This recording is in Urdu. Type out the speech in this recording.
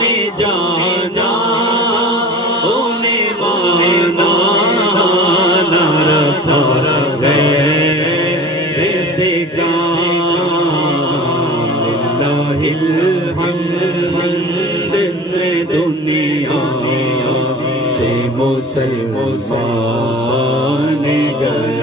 انہیں جانا انہیں مانا نہ رکھا غیر سے کام للہ الحمد دنیا سے مسلمان گئے